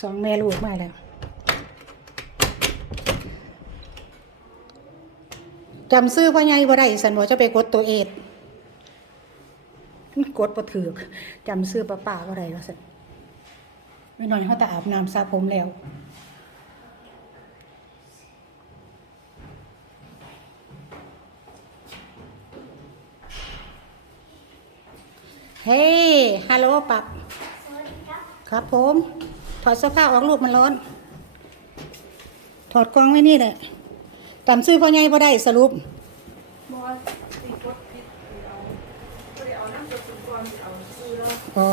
สองแม่ลูกมาแล้วจำซื้อพ่อใหญ่บ่ได้สันบ่จะไปกดตัวเอดกดบ่ถือกจำซื้อป้าป่าบ่ได้แล้วสันไม่น้อยเขาแต่อาบน้ำสระผมแล้วเฮ้ยฮัลโหลปับครับผม ถอดเสื้อผ้าออกลูกมันร้อน ถอดกล้องไว้นี่แหละจำซื้อพ่อใหญ่บ่ได้สรุปบอสติดกดผิดเอาไม่ได้เอาน้ำกดสุนทรเอาซื้อแล้วอ๋อ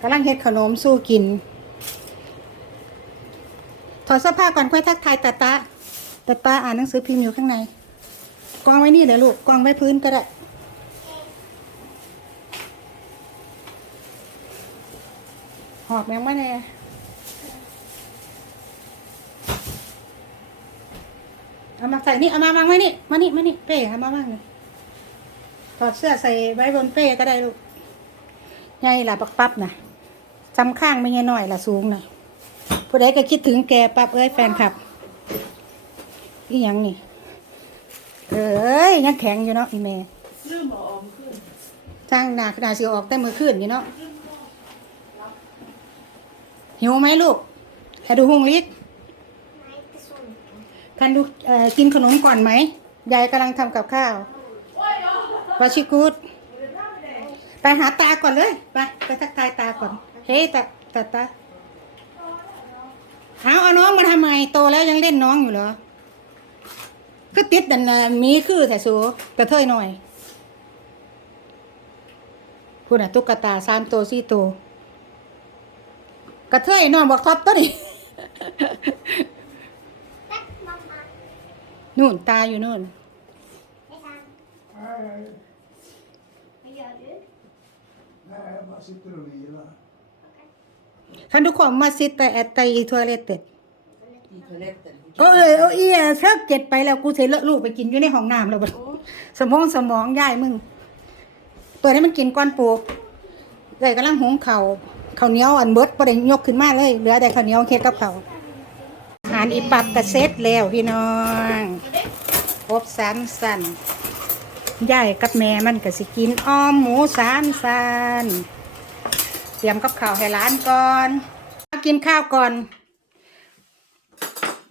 กำลังเฮ็ดขนมสู้กิน ถอดเสื้อผ้าก่อนค่อยทักทายตาตาตาตาอ่านหนังสือพิมพ์อยู่ข้างใน กองไว้นี่เดี๋ยวลูกกองไว้พื้นก็ได้ หอบแมงมาแน่เอามาใส่นี่เอามาวางไว้นี่มานี่มานี่เป้เอามาวางนี่ถอดเสื้อใส่ไว้บนเป้ก็ได้ลูกใหญ่ล่ะปักปั๊บนะจำข้างไม่ใช่น้อยล่ะสูงนะผู้ใดก็คิดถึงแกปั๊บเอ้ยแฟนคลับอีหยังนี่เอ้ยยังแข็งอยู่เนาะอีเมลืมเอาออมขึ้นจ้างหนาขนาดสิออกแต่มือขึ้นอยู่เนาะ หิวไหมลูกให้ดูหุงลิกคันดูกินขนมก่อนไหม ยายกำลังทำกับข้าววาชิกูดไปหาตาก่อนเลย ไปไปทักทายตาก่อน เฮ้ยตาตาตาเอาเอาน้องมาทำไม โตแล้วยังเล่นน้องอยู่เหรอคือติดดันน่ะมีคือแต่สูกระเทยหน่อยพูดน่ะตุ๊กตาสามตัวสี่ตัว กระเทยนอนบอกท็อปตัวนี้นู่นตาอยู่นู่น Nej, jag bara sitter och vilar. ท่านทุกคนมาซิตแต่แอตไตอีทัวเลตเต็ดอีเทเล็ตแต่โอ้ยโอ้ยเอียเชิกเจ็ดไปแล้วกูเสเลอะลูกไปกินอยู่ในห้องน้ำแล้วบัดสมองสมองย่ายมึงเปิดให้มันกินก้อนปูเลยกำลังหุงเขาว ข้าวเหนียวอันเบิดประเด็นยกขึ้นมาเลยเหลือแต่ข้าวเหนียวเค็ดกับเขาวอาหารอีปับกระเซ็ตแล้วพี่น้องอบสามสันยายกับแม่มันก็สิกินอ้อมหมูสามสันเตรียมกับข้าวให้ร้านก่อนกินข้าวก่อน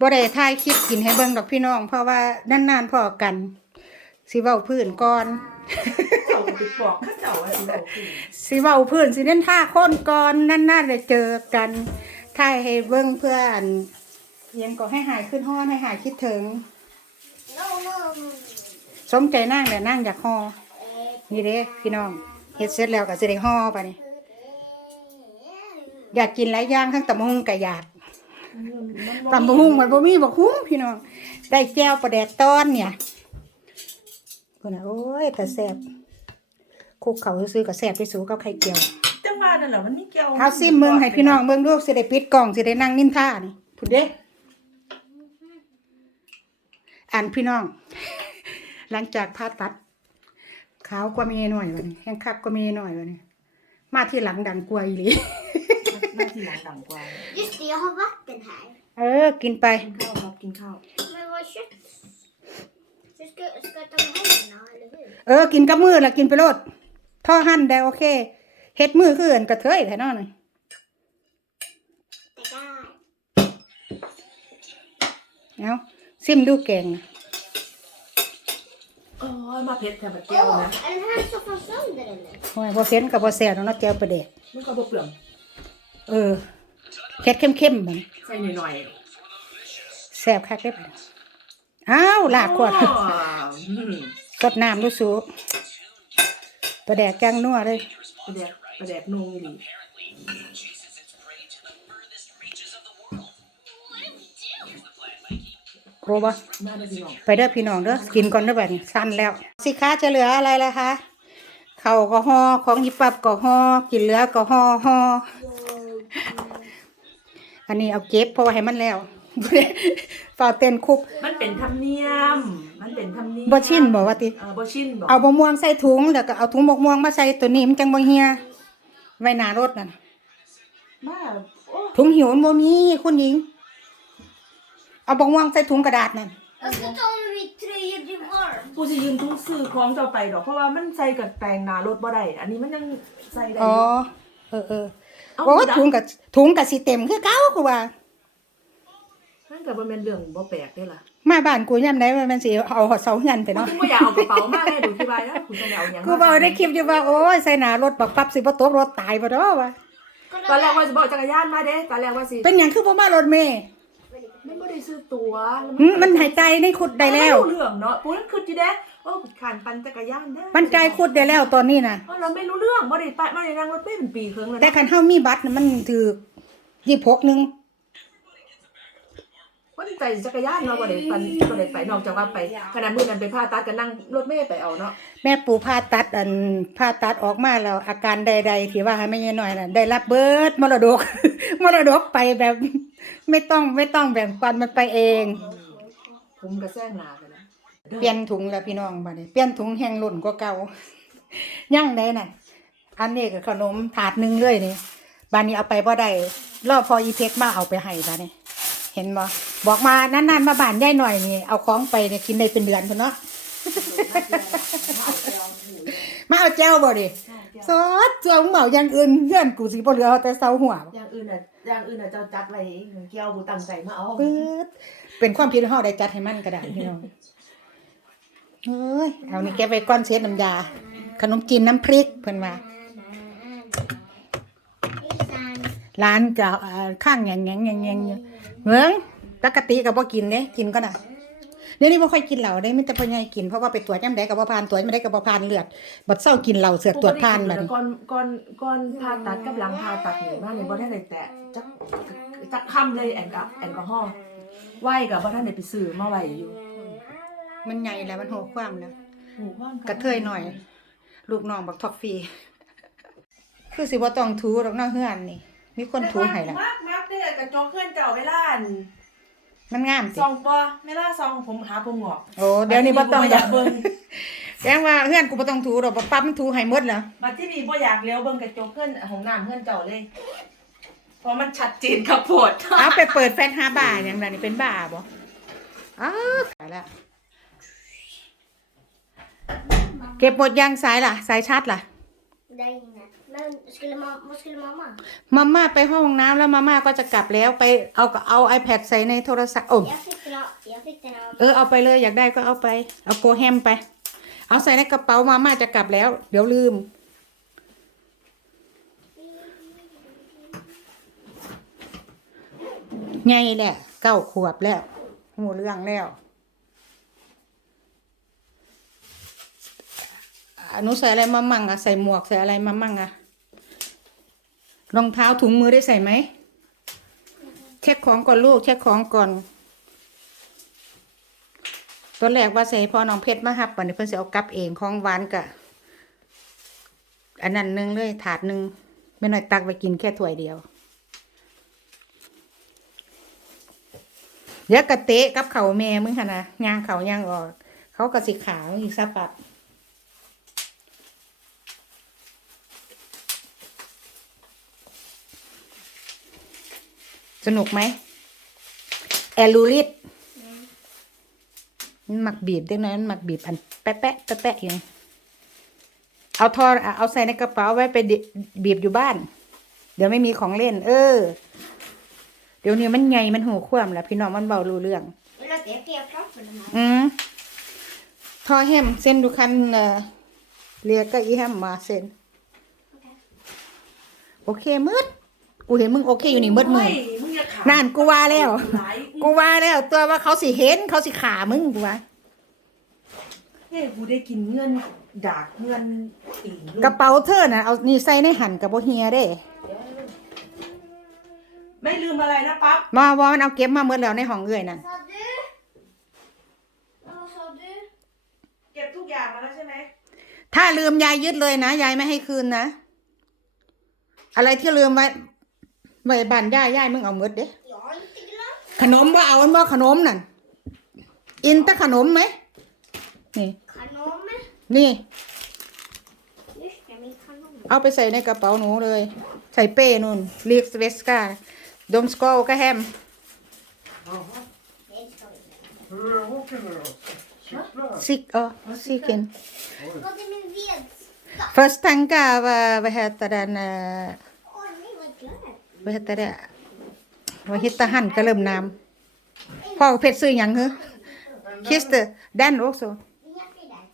บ่ได้ถ่ายคลิปกินให้เบิ่งดอกพี่น้อง เพราะว่านานๆพอกัน สิเว้าพื้นก่อน ก็ไปบอกข้าเจ้าว่าสิบอกขึ้นสิเว้าพื้นสิเน้นท่าโคนก่อนนานๆได้เจอกันถ่ายให้เบิ่งเพื่อนเยังก็ให้หายขึ้นฮ้อนให้หายคิดถึง สมใจนั่งแหละนั่งอยากฮอนี่เด้พี่น้องเฮ็ดเสร็จแล้วก็สิได้ฮอไปนี่อยากกินหลายอย่างทั้งตำบักหุ่งก็อยากตำบะฮุ่งมันบ่มีบ่คุ้มพี่น้อง ได้แก้วปลาแดกตอนเนี่ยพิ่นน่ะโอ้ยแต่แซ่บ คุกเขาซื้อๆก็แซ่บที่สุดกับไข่เจียวจังหวะนั่นแหละมันมีแก้วเอาซิมเมืองให้พี่น้องเบิ่งดูสิได้ปิดกล่องสิได้นั่งนินท่านี่พุ่นเด้อ่านพี่น้อง หลังจากผ่าตัด ขาวกว่าเมีหน่อยวันนี้แห้งคักกว่าเมีหน่อยวันนี้มาที่หลังดังกว่าอีหลีหน้าที่หลังดังกว่า Just det, jag har vatten här. เออ กินไป กินข้าวครับกินข้าว Men vad kött? Så ska, ska jag ta med händerna, eller hur? เออ กินกับมือละกินไปโลด ท่อหั่นได้โอเคเฮ็ดมือคือเอินกระเทยแท้เนอน Tackar. เอาซิมดูแกงนะโอ้ยมาเพชรแทนแบบแก้ว Åh, นะ är den här soffan sönder eller? โอ้ยบ่เฟ้นกับบ่แซ่บดอกเนาะแจ่วปลาแดกมันก็บ่เปลืองเออเฮ็ดเข้มๆบัดนี้ใส่หน่อยแซ่บคักเด้อบัดนี้อ้าวลากขวดอ๋ออืมสดน้ำดูสู ปลาแดกจังนัวเลยประแดกประแดกนุ่งดีโคบ่มาได้พี่น้องไปเด้อพี่น้องเด้อกินก่อนเด้อบัดนี้สั้นแล้ว สิค้าจะเหลืออะไรล่ะคะข้าวก็ห่อของอีปับก็ห่อกินเหลือก็ห่อห่ออันนี้เอาเก็บเพราะว่าให้มันแล้วฝ่าเต้นคุบมันเป็นธรรมเนียม มันเป็นธรรมเนียมบ่ชินบ่ว่าติ เออบ่ชินบ่เอาบะม่วงใส่ถุงแล้วก็เอาถุงบะม่วงมาใส่ตัวนี้มันจังบ่เฮียไว้หน้ารถนั่นมาโอ้ยถุงหิวมันบ่มีคุณหญิง เอาบองวางใส่ถุงกระดาษนั่น Jag ska ta med mitt tröja, det är varmt. กูจะยืมทุ่งซื้อของเจ้าไปดอกเพราะว่ามันใส่กับแปลงหนารถบ่ได้อันนี้มันยังใส่ได้ออ๋อยู่เออเออเอ้าโอ้บ่ได้ถุงกับถุงกับสีเต็มคือเก้ากูว่า มันก็บ่แม่นเรื่องบ่แปลกเด้ล่ะ มาบ้านกูย่ำได้มันสิเอาหอดเสาเงินไปกูเนาะถึงบ่อยากเอากระเป๋ามาเลยดูที่บายแล้วคุณจะเอาหยังกูบอกได้คลิปอยู่ว่าโอ้ยใส่หนารถบักปั๊บสิบ่ตกรถตายบ่ดอกวะตอนแรกว่าจะบอกจักรยานมาเด้ตอนแรกว่าสิเป็นหยังคือบ่มารถเมย์มันบ่ได้ซื้อตั๋วแล้วหึมันหายใจในขุดได้แล้วไม่รู้เรื่องเนาะปูนั่นคือจีเด้โอ้ขานปั่นจักรยานได้มันใจขุดได้แล้วตอนนี้น่ะเพราะเราไม่รู้เรื่องบ่ได้ไปบ่ได้นั่งรถเมล์เป็นปีครึ่งแล้วแต่นะคันเฮามีบัตรน่ะมันถือยี่พกหนึง ว่าใจจักรยานเนาะบ่ได้ปั่นบ่ได้ไปนอกจากว่าไปขณะมื้อนั้นไปผ่าตัดก็นั่งรถเมล์ไปเอาเนาะแม่ปู่ผ่าตัดอันผ่าตัดออกมาแล้วอาการใด ๆ ที่ว่าให้แม่ยายน้อยน่ะได้รับเบิดมรดก มรดกไปแบบ ไม่ต้องไม่ต้องแบ่งปันมันไปเอง ผมก็แซงหน้าไปแล้วเปลี่ยนถุงแล้วพี่น้องบัดนี้เปลี่ยนถุงแห้งหล่นกว่าเก่ายังได้น่ะ อันนี้ก็ขนมถาดหนึงเลยนี่บานนี้เอาไปบ่ได้รอพออีเพกมาเอาไปให้บาดนี้ เห็นบ่ บอกมานานๆมาบ้านยายหน่อยนี่เอาของไปเนี่ยกินได้เป็นเดือนพุ่นเนาะมาเอาแจ้วบ่ดิซอสเจ้าเหมาอย่างอื่นเพื่อนกูสิบ่เหลือเอาแต่เสาหัวอย่างอื่นน่ะอย่างอื่นน่ะเจ้าจัดไว้เองเกี่ยวบ่ตั้งใจมาเอาปึ๊ดเป็นความผิดของเฮาได้จัดให้มันก็ได้พี่น้องเอ้ยเอานี่แกไปก้อนเช็ดน้ำยา ขนมจีนน้ำพริกเพิ่นว่า Hejsan. ร้านจะเอ่อข้างแงงแงงแงงแงงอยู่เมือง ปกติก็บ่กินเด้กินก็น่ะเดี๋ยวนี้บ่ค่อยกินเหล้าได้มีแต่พ่อใหญ่กินเพราะว่าไปตรวจยามใดก็บ่ผ่านตรวจยามใดก็บ่ผ่านเลือดบัดเช้ากินเหล้าเสือกตรวจผ่านบัดนี้ก่อนก่อนก่อนผ่าตัดกับหลังผ่าตัดนี่มานี่บ่ได้ได้แตะจักจักค่ำเลยแอลกอแอลกอฮอล์ไหวก็บ่ทันได้ไปซื้อมาไว้อยู่มันใหญ่แล้วมันโหความแล้วโอ้ความกระเทยหน่อย ลูกน้องบักท็อฟฟี่คือสิบ่ต้องถูดอกเนาะเฮือนนี่ มีคนถูให้แล้วมากมากเด้อกระจกเคลื่อนเจ้าเวลาอั่น มันงามสิซองปอเวลาซองผมหาผมงอกโอ้เดี๋ยวนี้บ่ต้องอยากเบิ่งแจ้งว่าเฮือนกูบ่ต้องถูดอกบักปั๊บมันถูให้หมดแล้วมาที่นี่บ่อยากเลี้ยวเบิ่งกระจกเคลื่อนของน้ำเคลื่อนเจ้าเลยเพราะมันชัดเจนครับโพดเอาไปเปิดแฟนหาบ่าอย่างไรนี่เป็นบ่าบ่อ้าวตายแล้วเก็บหมดยังสายล่ะ สายชาร์จล่ะ Där inne. Men skulle mamma, vad skulle mamma? มาม่าไปห้องน้ำแล้วมาม่าก็จะกลับแล้วไปเอาเอา iPad ใส่ในโทรศัพท์โอ้ Jag fick den av, jag fick den av เออเอาไปเลยอยากได้ก็เอาไป เอาโกแฮมไป เอาใส่ในกระเป๋ามาม่าจะกลับแล้ว เดี๋ยวลืม ไงแหละเก้าขวบแล้วหูเรื่องแล้วอะหนูใส่อะไรมามั่งอะใส่หมวกใส่อะไรมามั่งอะ รองเท้าถุงมือได้ใส่ไหม เช็คของก่อนลูก เช็คของก่อน ตอนแรกว่าใส่พ่อน้องเพชรมาหับวันนี้เพิ่นสิเอากลับเองของหวานกะอันนั้นหนึงเลยถาดหนึ่งไม่น้อยตักไปกินแค่ถ้วยเดียว เดี๋ยวกะเตะกับเขาแม่มึงค่ะนะย่างเขาย่างออก เขากะสิขาวอีกสักปับ สนุกไหมแอลูริสมันหมักบีบเด็กน้อยมันหมักบีบอันแปะแปะแปะแปะอย่างนี้เอาทอเอาใส่ในกระเป๋าไว้ไปดิบีบอยู่บ้าน เดี๋ยวไม่มีของเล่น เออ เดี๋ยวนี้มันใหญ่มันหูคว่ำแล้วพี่น้องมันเบารู้เรื่อง Vill du att jag ska göra klart för den här? อืมทอแฮมเส้นดูคันเอ่อเรียกก็อีแฮมมาเส้นโอเคมืดกูเห็นมึงโอเคอยู่นี่มืดมืดโอ้ ยมึงอย่าขำนั่นกูว่าแล้ว หลายกูว่าแล้ว ตัวว่าเขาสิเห็นเขาสิขามึงกูว่าเฮ้ยกูได้กินเงินดากเงินตีกระเป๋าเธอน่ะเอานี่ใส่ในหันกับโบเฮียเด้ไม่ลืมอะไรนะปั๊บมาว่ามันเอาเก็บมาเมื่อแล้วในห้องเอื้อยนั่น Sa du? Vad sa du? เก็บทุกอย่างมาแล้วใช่ไหมถ้าลืมยายยึดเลยนะ ยายไม่ให้คืนนะ อะไรที่ลืมไว้ ไว้บ้านย่ายย่ายมึงเอาหมดเด้ Jag har inte glömt. ขนมว่าเอามันบ่ขนมนั่นอินแตะขนมไหมนี่ Kanon. นี่ Just det, min kanon. เอาไปใส่ในกระเป๋าหนูเลย ใส่เป้นู่นเรียกเวสกา De ska åka hem. Jaha. Nej, det ska vi inte. Hur åker ni då? Cyklar? Sik, ja, siken. Vad är min vedska? Först tänka vad, vad heter den, eh, Åh nej, vad glad. vad heter det? Vad heter han ก็เริ่มนามพ่อเพชรซื้อหยังเหรอคิสเตอร์ดัน också Jag ser där.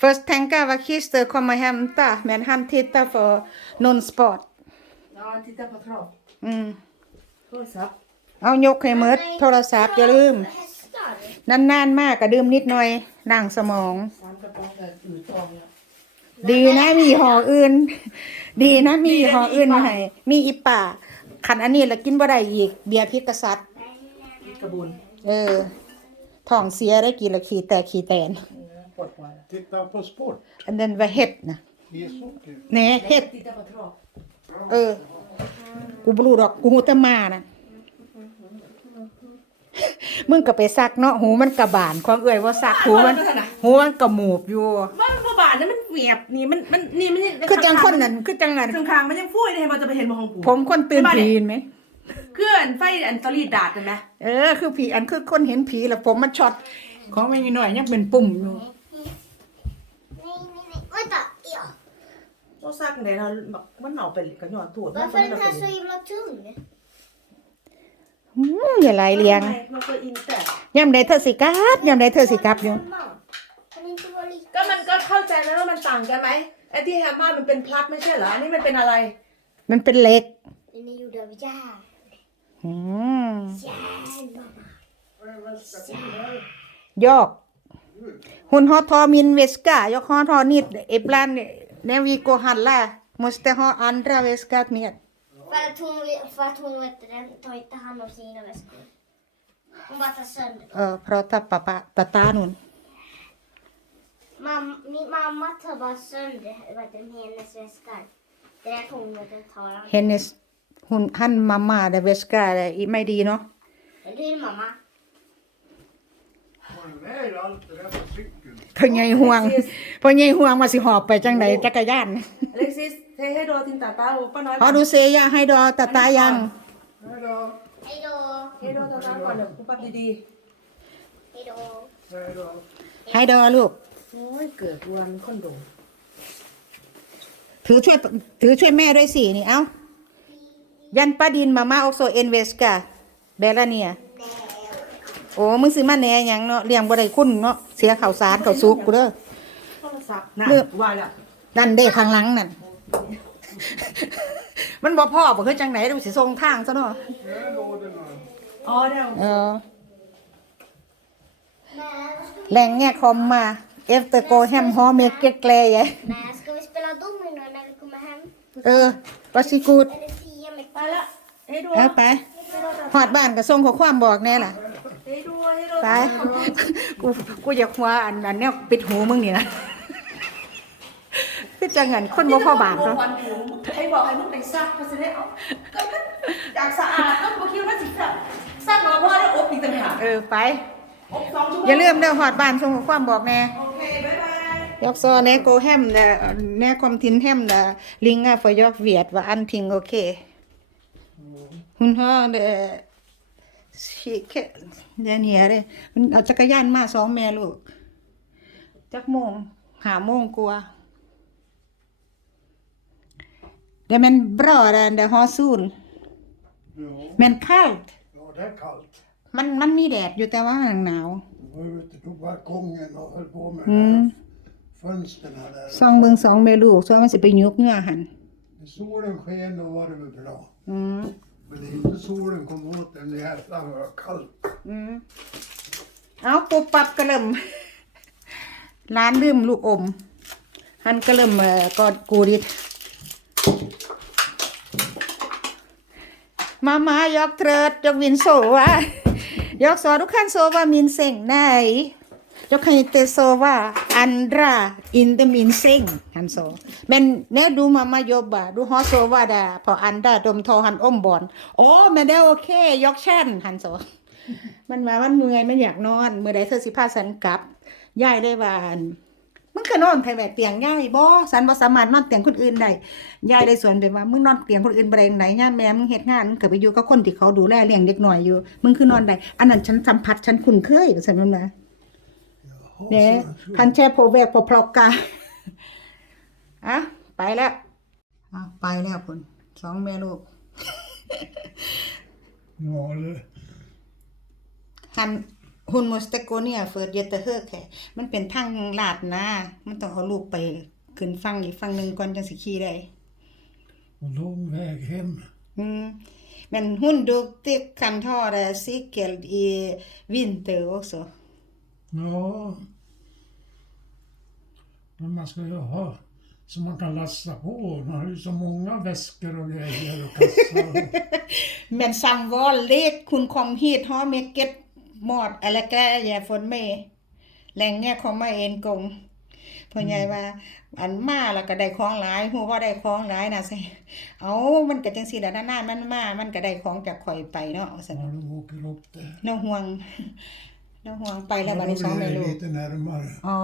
Först tänka vad Christer kommer hämta men han tittar för någon sport นอนที่ตะปะทรอบอืมโทรศัพท์เอายกให้หมดโทรศัพท์อย่าลืม Hästar. นานๆมากก็ดื่มนิดหน่อยล้างสมองสามกระป๋องกับอืดทองเนี่ย ดีนะมีห่ออื่น ดีนะมีห่ออื่นมาให้มีอีป่าขันอันนี้แล้วกินบ่ได้อีก เบียร์พิษกษัตริย์กระบุนเออท้องเสียได้กี่ละขี่แต่ขี่แตนปวดหัวแล้ว Titta på sport. อันนั้นว่าเฮ็ดนะ Ishockey. แหน่เฮ็ดที่ตะปะทรอบเออ กูบ่รู้ดอก กูฮู้แต่มาน่ะมึงก็ไปซักเนาะ หูมันกระบาน ของเอ้ยว่าซักหูมัน หูมันกระหมูบอยู่ มันบ่บาดนะมัน เวียบนี่มันมันนี่มันคือจังคนนั้นคือจังนั้นข้างๆมันยังฟุ้ยเลยมันจะไปเห็นบ่ของปู่ผมคนตื่นผีเห็นไหมเคลื่อนไฟอันตอรีดดาดกันไหมเออคือผีอันคือคนเห็นผีแล้วผมมันช็อตของไม่มีหน่อยยังเป็นปุ่มอยู่ Nej, nej, nej. Vänta. Ja. ต้องซักไหนเราแบบมันเอาไปกระหย่อนถูด Varför är den här så himla tung? อืมอย่าไหลเลียงมันก็อินแต่ย่ำใดเธอสิกลับย่ำใดเธอสิกลับอยู่ Mamma, Kan inte vara lika? ก็มันก็เข้าใจแล้วว่ามันต่างกันไหมไอ้ที่แฮมมามันเป็นพลักไม่ใช่เหรออันนี้มันเป็นอะไร มันเป็นเหล็ก Den är gjord av järn. อืม Järn, mamma. Jag. Hon har tagit min väska. Jag har tagit ibland när vi går och handlar. Måste ha andra väskor med. För att hon, för att hon vet, den tar inte hand om sina väskor. Hon bara tar sönder dem. Uh, prata pappa, tata nun. Mam, min mamma tar bara sönder vet du, hennes väskor. Det är därför hon vet, den tar dem. Hennes, hon, han mamma, det väska, det är ไม่ดีเนาะ Eller hur mamma? Har du med allt det där på cykeln? พ่อใหญ่ห่วงพ่อใหญ่ห่วงว่าสิหอบไปจังไดจักรยานอเล็กซิสเทให้โดทินตาตาป้าน้อยพอดูเซยาให้ดอตาตายัง Hej då. Hej då. เทให้โดตาตาก่อนเดี๋ยวกูปั๊บดี Hej då. Hej då. ให้ดอลูกๆ โอ้ยเกิดวันคอนโดถือช่วยถือช่วยแม่ด้วยสินี่เอ้ายันป้าดินมาม่าออกโซเอ็นเวสกาเบลาเนียโอ้มึงซื้อมาแหน่หยังเนาะเลี้ยงบ่ได้คุณเนาะเสียข้าวสารข้าวสุกกูเด้อโทรศัพท์นะเลือกว่าแล้วนั่นเด้ข้างหลังนั่น มันบ่พ่อบ่คือจังไหนดูสิส่งทางซะเนาะ Här är lådorna. อ๋อเดี๋ยวเออแรงแง่คอมมา efter gå hem ha mycket glädje Nej, ska vi spela domino när vi kommer hem? เออ varsågod Eller tia med ไปละให้โดเอาไปหอดบ้านก็ส่งข้อความบอกแน่ล่ะให้โดให้โดไป กู กูอยากหัวอันอันเนี้ยปิดหูมึงนี่นะคือจังหันคนบ่พ่อบาทเนาะเนาะให้บอกให้มึงไปซักเพราะฉะนั้นเอาก็มันอยากสะอาดต้องมาคิดว่าสิซักซักมาพ่อได้อบอีกต่างหากเออ ไปอบสองชั่วโมงอย่าลืมเด้อหอดบ้านส่งข้อความบอกแน่ โอ เคบ๊ายบายยกโซเนโกแฮมเดเนคอมทินแฮมเดลิงอะฟอยอกเวียดว่าอันทิงโอเคคุณฮะเดชิเคเดนเฮียเดมันเอาจักรยานมาสองแม่ลูกจักโมงหาโมงกลัวเดมันบรอเดนเดฮอซูล Jo. แมันคัล Ja, det är kallt. มันมันมีแดดอยู่แต่ว่าหนาว Jag var ute på balkongen och höll på med Mm. mm. Fönstren där. ซองเบิงสองแม่ลูกซองมันสิไปยุกเนื้อหัน När solen sken då var det väl bra. อืม Men det är inte solen kom åt den jävla var kallt. อืมเอาปุบปับกระเริ่ม ร้านลืมลูกอม หันกระเริ่มเอ่อกอดกูดิมามา jag trött jag vill sova jag sa du kan sova min säng nej jag kan inte sova andra inte min säng han sa men när du mamma jobbar du har sova där på andra de tar hand om barn åh men det är okej jag kan han sa มันว่ามันเมื่อยมันอยากนอนเมื่อใดเธอสิพาฉันกลับยายได้ว่านมึงก็นอนไผแวดเตียงยายบ่สันบ่สามารถนอนเตียงคนอื่นได้ยายได้สวนไปว่ามึงนอนเตียงคนอื่นบ่ได้ไหนย่าแม่มึงเฮ็ดงานมึงก็ไปอยู่กับคนที่เขาดูแลเลี้ยงเด็กหน้อยอยู่ มึงคือนอนได้อันนั้นฉันสัมผัสฉันคุ้นเคยว่าซั่นมันมา Jaha, เด้ så jag tror- คันแช่โพแวกโพพลอกกาอะไปแล้วอะไปแล้วพุ่นสองแม่ลูก Ja, det, Han, hon måste gå ner för jättehög här. มันเป็นทางลาดนะ มันต้องเอาลูกไปขึ้นฟังอีกฝั่งหนึ่งก่อนจังสิขี่ได้ och lång väg hem. อืม men hon duktig kan ta det cykel i vinter också. Ja. Men man ska ju ha så man kan lasta på. Man har ju så många väskor och grejer och kassar. Men som vanligt, hon kom hit har mycket mat eller grejer från mig. Länge komma en gång. พ่อใหญ่ว่าอันมาแล้วก็ได้ของหลายฮู้ว่าได้ของหลายน่ะสิเอามันก็จังซี่แหละนานๆมันมา มันก็ได้ของจากข่อยไปเนาะว่าซั่น När de åker upp där. น้องห่วง น้องห่วงไปแล้วบัด Ja, นี้ då สอง blir แม่ det ลูก lite närmare. อ๋อ